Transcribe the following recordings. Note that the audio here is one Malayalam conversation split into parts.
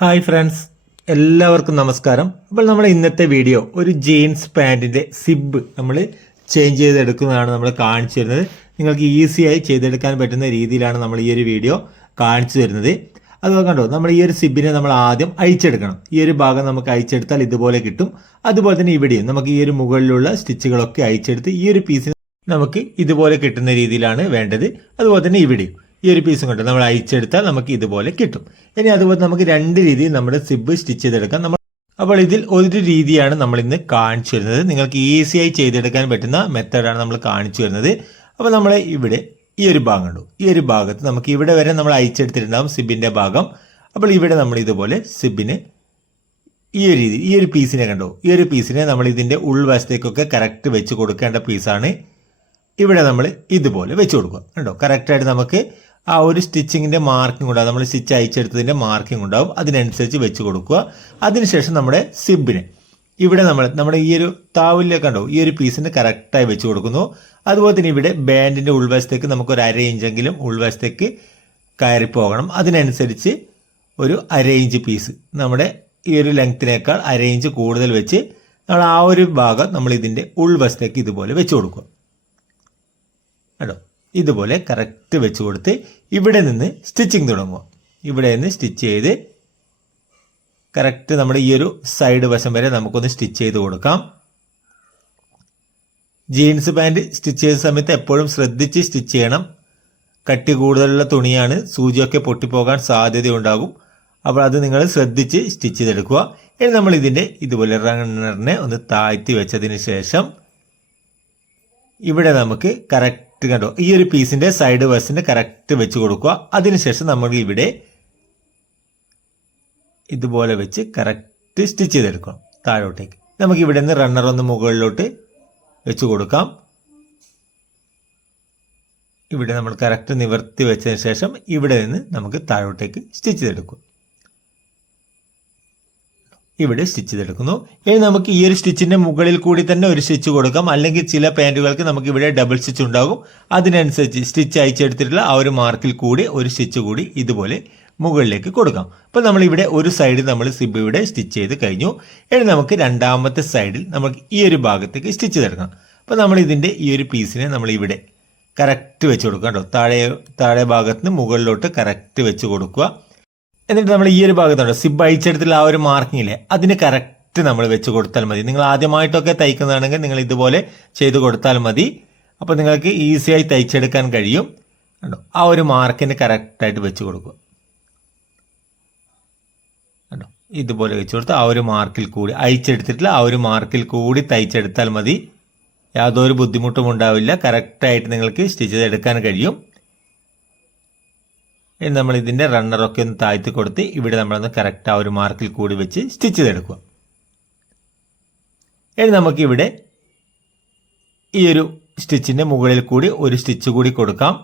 ഹായ് ഫ്രണ്ട്സ്, എല്ലാവർക്കും നമസ്കാരം. അപ്പോൾ നമ്മുടെ ഇന്നത്തെ വീഡിയോ ഒരു ജീൻസ് പാൻറ്റിൻ്റെ സിബ് നമ്മൾ ചേഞ്ച് ചെയ്തെടുക്കുന്നതാണ് നമ്മൾ കാണിച്ചു തരുന്നത്. നിങ്ങൾക്ക് ഈസിയായി ചെയ്തെടുക്കാൻ പറ്റുന്ന രീതിയിലാണ് നമ്മൾ ഈ ഒരു വീഡിയോ കാണിച്ചു തരുന്നത്. അതുപോലെ കണ്ടോ, നമ്മൾ ഈ ഒരു സിബിനെ നമ്മൾ ആദ്യം അഴിച്ചെടുക്കണം. ഈ ഒരു ഭാഗം നമുക്ക് അഴിച്ചെടുത്താൽ ഇതുപോലെ കിട്ടും. അതുപോലെ തന്നെ ഇവിടെയും നമുക്ക് ഈ ഒരു മുകളിലുള്ള സ്റ്റിച്ചുകളൊക്കെ അഴിച്ചെടുത്ത് ഈ ഒരു പീസിന് നമുക്ക് ഇതുപോലെ കിട്ടുന്ന രീതിയിലാണ് വേണ്ടത്. അതുപോലെ തന്നെ ഇവിടെയും ഈ ഒരു പീസും കൊണ്ട് നമ്മൾ അഴിച്ചെടുത്താൽ നമുക്ക് ഇതുപോലെ കിട്ടും. ഇനി അതുപോലെ നമുക്ക് രണ്ട് രീതിയിൽ നമ്മുടെ സിബ് സ്റ്റിച്ച് ചെയ്തെടുക്കാം. അപ്പോൾ ഇതിൽ ഒരു രീതിയാണ് നമ്മൾ ഇന്ന് കാണിച്ചു വരുന്നത്. നിങ്ങൾക്ക് ഈസിയായി ചെയ്തെടുക്കാൻ പറ്റുന്ന മെത്തേഡാണ് നമ്മൾ കാണിച്ചു വരുന്നത്. അപ്പോൾ നമ്മൾ ഇവിടെ ഈ ഒരു ഭാഗം കണ്ടു. ഈ ഒരു ഭാഗത്ത് നമുക്ക് ഇവിടെ വരെ നമ്മൾ അഴിച്ചെടുത്തിട്ടുണ്ടാകും സിബിൻ്റെ ഭാഗം. അപ്പോൾ ഇവിടെ നമ്മൾ ഇതുപോലെ സിബിന് ഈ ഒരു രീതി ഈ ഒരു പീസിനെ കണ്ടു. ഈ ഒരു പീസിനെ നമ്മൾ ഇതിൻ്റെ ഉൾവശത്തേക്കൊക്കെ കറക്റ്റ് വെച്ച് കൊടുക്കേണ്ട പീസാണ്. ഇവിടെ നമ്മൾ ഇതുപോലെ വെച്ച് കൊടുക്കുക. കണ്ടോ, കറക്റ്റായിട്ട് നമുക്ക് ആ ഒരു സ്റ്റിച്ചിങ്ങിൻ്റെ മാർക്കിംഗ് ഉണ്ടാകും. നമ്മൾ സ്റ്റിച്ച് അയച്ചെടുത്തതിൻ്റെ മാർക്കിംഗ് ഉണ്ടാവും. അതിനനുസരിച്ച് വെച്ച് കൊടുക്കുക. അതിനുശേഷം നമ്മുടെ സിബിനെ ഇവിടെ നമ്മുടെ ഈ ഒരു താവിലേക്ക് കണ്ടോ, ഈ ഒരു പീസിന് കറക്റ്റായി വെച്ച് കൊടുക്കുന്നു. അതുപോലെ തന്നെ ഇവിടെ ബാൻഡിൻ്റെ ഉൾവശത്തേക്ക് നമുക്കൊരു 1/2 ഇഞ്ചെങ്കിലും ഉൾവശത്തേക്ക് കയറി പോകണം. അതിനനുസരിച്ച് ഒരു 1/2 ഇഞ്ച് പീസ് നമ്മുടെ ഈ ഒരു ലെങ്ത്തിനേക്കാൾ 1/2 ഇഞ്ച് കൂടുതൽ വെച്ച് നമ്മൾ ആ ഒരു ഭാഗം നമ്മൾ ഇതിൻ്റെ ഉൾവശത്തേക്ക് ഇതുപോലെ വെച്ച് കൊടുക്കുക. കേട്ടോ, ഇതുപോലെ കറക്റ്റ് വെച്ച് കൊടുത്ത് ഇവിടെ നിന്ന് സ്റ്റിച്ചിങ് തുടങ്ങുക. ഇവിടെ നിന്ന് സ്റ്റിച്ച് ചെയ്ത് കറക്റ്റ് നമ്മുടെ ഈ ഒരു സൈഡ് വശം വരെ നമുക്കൊന്ന് സ്റ്റിച്ച് ചെയ്ത് കൊടുക്കാം. ജീൻസ് പാൻറ് സ്റ്റിച്ച് ചെയ്യുന്ന സമയത്ത് എപ്പോഴും ശ്രദ്ധിച്ച് സ്റ്റിച്ച് ചെയ്യണം. കട്ടി കൂടുതലുള്ള തുണിയാണ്, സൂചിയൊക്കെ പൊട്ടിപ്പോകാൻ സാധ്യതയുണ്ടാകും. അപ്പോൾ അത് നിങ്ങൾ ശ്രദ്ധിച്ച് സ്റ്റിച്ച് ചെയ്തെടുക്കുക. ഇനി നമ്മൾ ഇതിൻ്റെ ഇതുപോലെ റണ്ണറിനെ ഒന്ന് താഴ്ത്തി വെച്ചതിന് ശേഷം ഇവിടെ നമുക്ക് കറക്റ്റ് കണ്ടോ ഈ ഒരു പീസിൻ്റെ സൈഡ് വശത്തിന് കറക്റ്റ് വെച്ച് കൊടുക്കുക. അതിനുശേഷം നമ്മൾ ഇവിടെ ഇതുപോലെ വെച്ച് കറക്റ്റ് സ്റ്റിച്ച് ചെയ്തെടുക്കണം താഴോട്ടേക്ക്. നമുക്ക് ഇവിടെ നിന്ന് റണ്ണർ ഒന്ന് മുകളിലോട്ട് വെച്ച് കൊടുക്കാം. ഇവിടെ നമ്മൾ കറക്റ്റ് നിവർത്തി വെച്ചതിന് ശേഷം ഇവിടെ നിന്ന് നമുക്ക് താഴോട്ടേക്ക് സ്റ്റിച്ച് ചെയ്തെടുക്കും. ഇവിടെ സ്റ്റിച്ച് ചെയ്തെടുക്കുന്നു. ഇനി നമുക്ക് ഈ ഒരു സ്റ്റിച്ചിൻ്റെ മുകളിൽ കൂടി തന്നെ ഒരു സ്റ്റിച്ച് കൊടുക്കാം. അല്ലെങ്കിൽ ചില പാൻറ്റുകൾക്ക് നമുക്ക് ഇവിടെ ഡബിൾ സ്റ്റിച്ച് ഉണ്ടാകും. അതിനനുസരിച്ച് സ്റ്റിച്ച് അയച്ചെടുത്തിട്ടുള്ള ആ ഒരു മാർക്കിൽ കൂടി ഒരു സ്റ്റിച്ച് കൂടി ഇതുപോലെ മുകളിലേക്ക് കൊടുക്കാം. അപ്പോൾ നമ്മളിവിടെ ഒരു സൈഡിൽ നമ്മൾ സിബ് ഇവിടെ സ്റ്റിച്ച് ചെയ്ത് കഴിഞ്ഞു. ഇനി നമുക്ക് രണ്ടാമത്തെ സൈഡിൽ നമുക്ക് ഈ ഒരു ഭാഗത്തേക്ക് സ്റ്റിച്ച് ചെയ്തെടുക്കണം. അപ്പോൾ നമ്മൾ ഇതിൻ്റെ ഈ ഒരു പീസിനെ നമ്മൾ ഇവിടെ കറക്റ്റ് വെച്ച് കൊടുക്കുക. കേട്ടോ, താഴെ ഭാഗത്ത് നിന്ന് മുകളിലോട്ട് കറക്റ്റ് വെച്ച് കൊടുക്കുക. എന്നിട്ട് നമ്മൾ ഈ ഒരു ഭാഗത്തുണ്ട് സിബ് അയച്ചെടുത്തുള്ള ആ ഒരു മാർക്കിംഗ് ഇല്ലേ, അതിന് കറക്റ്റ് നമ്മൾ വെച്ച് കൊടുത്താൽ മതി. നിങ്ങൾ ആദ്യമായിട്ടൊക്കെ തയ്ക്കുന്നതാണെങ്കിൽ നിങ്ങൾ ഇതുപോലെ ചെയ്ത് കൊടുത്താൽ മതി. അപ്പോൾ നിങ്ങൾക്ക് ഈസിയായി തയ്ച്ചെടുക്കാൻ കഴിയും. കണ്ടോ, ആ ഒരു മാർക്കിന് കറക്റ്റായിട്ട് വെച്ച് കൊടുക്കുക. കണ്ടോ, ഇതുപോലെ വെച്ച് കൊടുത്ത് ആ ഒരു മാർക്കിൽ കൂടി അയച്ചെടുത്തിട്ടുള്ള ആ ഒരു മാർക്കിൽ കൂടി തയ്ച്ചെടുത്താൽ മതി. യാതൊരു ബുദ്ധിമുട്ടും ഉണ്ടാവില്ല. കറക്റ്റായിട്ട് നിങ്ങൾക്ക് സ്റ്റിച്ച് ചെയ്തെടുക്കാൻ കഴിയും. ഇനി നമ്മൾ ഇതിൻ്റെ റണ്ണറൊക്കെ ഒന്ന് താഴ്ത്തി കൊടുത്ത് ഇവിടെ നമ്മളൊന്ന് കറക്റ്റ് ആ ഒരു മാർക്കിൽ കൂടി വെച്ച് സ്റ്റിച്ച് ചെയ്തെടുക്കുക. ഇനി നമുക്കിവിടെ ഈ ഒരു സ്റ്റിച്ചിൻ്റെ മുകളിൽ കൂടി ഒരു സ്റ്റിച്ച് കൂടി കൊടുക്കാം.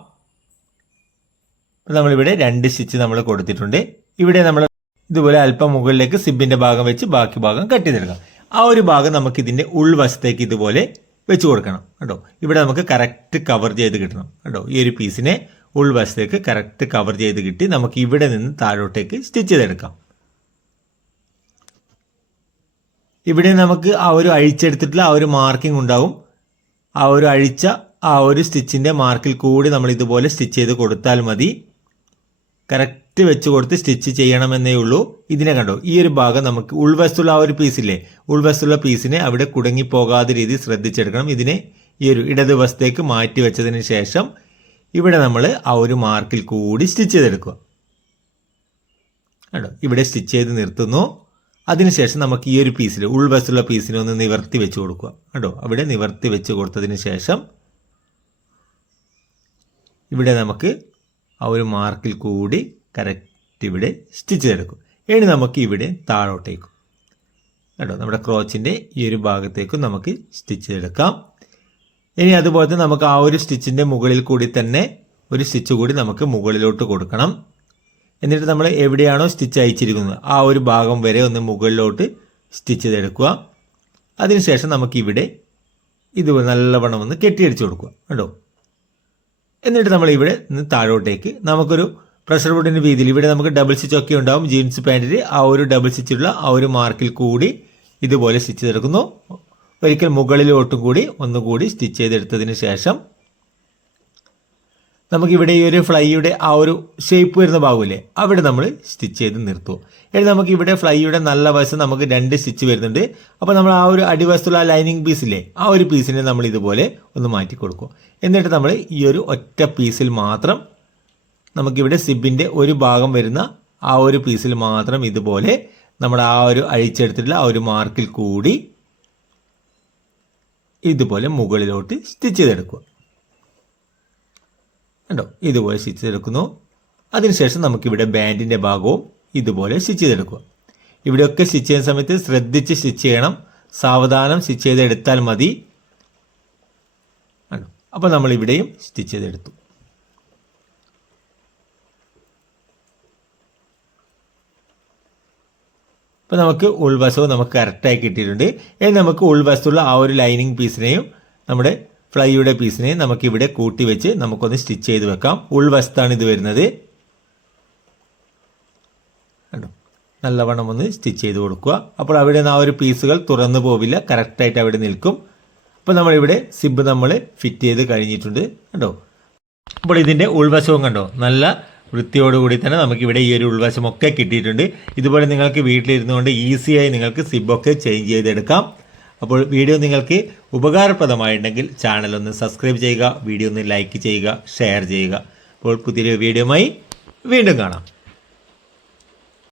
നമ്മളിവിടെ 2 സ്റ്റിച്ച് നമ്മൾ കൊടുത്തിട്ടുണ്ട്. ഇവിടെ നമ്മൾ ഇതുപോലെ അല്പം മുകളിലേക്ക് സിബിൻ്റെ ഭാഗം വെച്ച് ബാക്കി ഭാഗം കട്ട് ചെയ്തെടുക്കാം. ആ ഒരു ഭാഗം നമുക്ക് ഇതിൻ്റെ ഉൾവശത്തേക്ക് ഇതുപോലെ വെച്ച് കൊടുക്കണം. കേട്ടോ, ഇവിടെ നമുക്ക് കറക്റ്റ് കവർ ചെയ്ത് കിട്ടണം. കേട്ടോ, ഈ ഒരു പീസിനെ ഉൾവശത്തേക്ക് കറക്റ്റ് കവർ ചെയ്ത് കിട്ടി നമുക്ക് ഇവിടെ നിന്ന് താഴോട്ടേക്ക് സ്റ്റിച്ച് ചെയ്തെടുക്കാം. ഇവിടെ നമുക്ക് ആ ഒരു അഴിച്ചെടുത്തിട്ടുള്ള ആ ഒരു മാർക്കിംഗ് ഉണ്ടാവും. ആ ഒരു അഴിച്ച ആ ഒരു സ്റ്റിച്ചിൻ്റെ മാർക്കിൽ കൂടി നമ്മൾ ഇതുപോലെ സ്റ്റിച്ച് ചെയ്ത് കൊടുത്താൽ മതി. കറക്റ്റ് വെച്ച് കൊടുത്ത് സ്റ്റിച്ച് ചെയ്യണമെന്നേ ഉള്ളൂ. ഇതിനെ കണ്ടോ, ഈ ഒരു ഭാഗം നമുക്ക് ഉൾവശത്തുള്ള ആ ഒരു പീസില്ലേ, ഉൾവശത്തുള്ള പീസിനെ അവിടെ കുടുങ്ങിപ്പോകാത്ത രീതി ശ്രദ്ധിച്ചെടുക്കണം. ഇതിനെ ഈ ഒരു ഇടതുവശത്തേക്ക് മാറ്റി വെച്ചതിന് ശേഷം ഇവിടെ നമ്മൾ ആ ഒരു മാർക്കിൽ കൂടി സ്റ്റിച്ച് ചെയ്തെടുക്കുക. കേട്ടോ, ഇവിടെ സ്റ്റിച്ച് ചെയ്ത് നിർത്തുന്നു. അതിനുശേഷം നമുക്ക് ഈ ഒരു പീസിൽ ഉൾവശത്തുള്ള പീസിനെ ഒന്ന് നിവർത്തി വെച്ച് കൊടുക്കുക. കേട്ടോ, അവിടെ നിവർത്തി വെച്ച് കൊടുത്തതിന് ശേഷം ഇവിടെ നമുക്ക് ആ ഒരു മാർക്കിൽ കൂടി കറക്റ്റ് ഇവിടെ സ്റ്റിച്ച് ചെയ്തെടുക്കും. ഇനി നമുക്ക് ഇവിടെ താഴോട്ടേക്കും കേട്ടോ നമ്മുടെ ക്രോച്ചിൻ്റെ ഈ ഒരു ഭാഗത്തേക്കും നമുക്ക് സ്റ്റിച്ച് ചെയ്തെടുക്കാം. ഇനി അതുപോലെ തന്നെ നമുക്ക് ആ ഒരു സ്റ്റിച്ചിൻ്റെ മുകളിൽ കൂടി തന്നെ ഒരു സ്റ്റിച്ച് കൂടി നമുക്ക് മുകളിലോട്ട് കൊടുക്കണം. എന്നിട്ട് നമ്മൾ എവിടെയാണോ സ്റ്റിച്ച് അയച്ചിരിക്കുന്നത് ആ ഒരു ഭാഗം വരെ ഒന്ന് മുകളിലോട്ട് സ്റ്റിച്ച് ചെയ്തെടുക്കുക. അതിനുശേഷം നമുക്കിവിടെ ഇതുപോലെ നല്ലവണ്ണം ഒന്ന് കെട്ടിയടിച്ച് കൊടുക്കുക. കേട്ടോ, എന്നിട്ട് നമ്മൾ ഇവിടെ നിന്ന് താഴോട്ടേക്ക് നമുക്കൊരു പ്രഷർ ബുഡിൻ്റെ വീതിയിൽ ഇവിടെ നമുക്ക് ഡബിൾ സ്റ്റിച്ച് ഒക്കെ ഉണ്ടാവും. ജീൻസ് പാൻറ്റിൽ ആ ഒരു ഡബിൾ സ്റ്റിച്ചുള്ള ആ ഒരു മാർക്കിൽ കൂടി ഇതുപോലെ സ്റ്റിച്ച് ചെയ്തെടുക്കുന്നു. ഒരിക്കൽ മുകളിലോട്ടും കൂടി ഒന്നുകൂടി സ്റ്റിച്ച് ചെയ്തെടുത്തതിന് ശേഷം നമുക്കിവിടെ ഈ ഒരു ഫ്ലൈയുടെ ആ ഒരു ഷേപ്പ് വരുന്ന ഭാഗമില്ലേ, അവിടെ നമ്മൾ സ്റ്റിച്ച് ചെയ്ത് നിർത്തും. ഇനി നമുക്കിവിടെ ഫ്ലൈയുടെ നല്ല വശം നമുക്ക് 2 സ്റ്റിച്ച് വരുന്നുണ്ട്. അപ്പോൾ നമ്മൾ ആ ഒരു അടിവശത്തുള്ള ലൈനിങ് പീസില്ലേ, ആ ഒരു പീസിനെ നമ്മൾ ഇതുപോലെ ഒന്ന് മാറ്റി കൊടുക്കും. എന്നിട്ട് നമ്മൾ ഈ ഒരു ഒറ്റ പീസിൽ മാത്രം നമുക്കിവിടെ സിബിൻ്റെ ഒരു ഭാഗം വരുന്ന ആ ഒരു പീസിൽ മാത്രം ഇതുപോലെ നമ്മുടെ ആ ഒരു അഴിച്ചെടുത്തിട്ടുള്ള ആ ഒരു മാർക്കിൽ കൂടി ഇതുപോലെ മുകളിലോട്ട് സ്റ്റിച്ച് ചെയ്തെടുക്കുക. കണ്ടോ, ഇതുപോലെ സ്റ്റിച്ച് ചെയ്തെടുക്കുന്നു. അതിനുശേഷം നമുക്കിവിടെ ബാൻഡിൻ്റെ ഭാഗവും ഇതുപോലെ സ്റ്റിച്ച് ചെയ്തെടുക്കുക. ഇവിടെയൊക്കെ സ്റ്റിച്ച് ചെയ്യുന്ന സമയത്ത് ശ്രദ്ധിച്ച് സ്റ്റിച്ച് ചെയ്യണം, സാവധാനം സ്റ്റിച്ച് ചെയ്തെടുത്താൽ മതി. കണ്ടോ, അപ്പോൾ നമ്മൾ ഇവിടെയും സ്റ്റിച്ച് ചെയ്തെടുത്തു. അപ്പോൾ നമുക്ക് ഉൾവശവും നമുക്ക് കറക്റ്റായി കിട്ടിയിട്ടുണ്ട്. ഇനി നമുക്ക് ഉൾവശത്തുള്ള ആ ഒരു ലൈനിങ് പീസിനെയും നമ്മുടെ ഫ്ലൈയുടെ പീസിനെയും നമുക്കിവിടെ കൂട്ടി വെച്ച് നമുക്കൊന്ന് സ്റ്റിച്ച് ചെയ്ത് വെക്കാം. ഉൾവശത്താണ് ഇത് വരുന്നത്. കണ്ടോ, നല്ലവണ്ണം ഒന്ന് സ്റ്റിച്ച് ചെയ്ത് കൊടുക്കുക. അപ്പോൾ അവിടെ നിന്ന് ആ ഒരു പീസുകൾ തുറന്നു പോവില്ല, കറക്റ്റായിട്ട് അവിടെ നിൽക്കും. അപ്പോൾ നമ്മളിവിടെ സിബ് നമ്മൾ ഫിറ്റ് ചെയ്ത് കഴിഞ്ഞിട്ടുണ്ട്. കണ്ടോ, അപ്പോൾ ഇതിൻ്റെ ഉൾവശവും കണ്ടോ, നല്ല വൃത്തിയോടുകൂടി തന്നെ നമുക്കിവിടെ ഈ ഒരു ഉൾവശമൊക്കെ കിട്ടിയിട്ടുണ്ട്. ഇതുപോലെ നിങ്ങൾക്ക് വീട്ടിലിരുന്നുകൊണ്ട് ഈസിയായി നിങ്ങൾക്ക് സിബൊക്കെ ചേഞ്ച് ചെയ്തെടുക്കാം. അപ്പോൾ വീഡിയോ നിങ്ങൾക്ക് ഉപകാരപ്രദമായിട്ടുണ്ടെങ്കിൽ ചാനൽ ഒന്ന് സബ്സ്ക്രൈബ് ചെയ്യുക, വീഡിയോ ഒന്ന് ലൈക്ക് ചെയ്യുക, ഷെയർ ചെയ്യുക. അപ്പോൾ പുതിയൊരു വീഡിയോയുമായി വീണ്ടും കാണാം.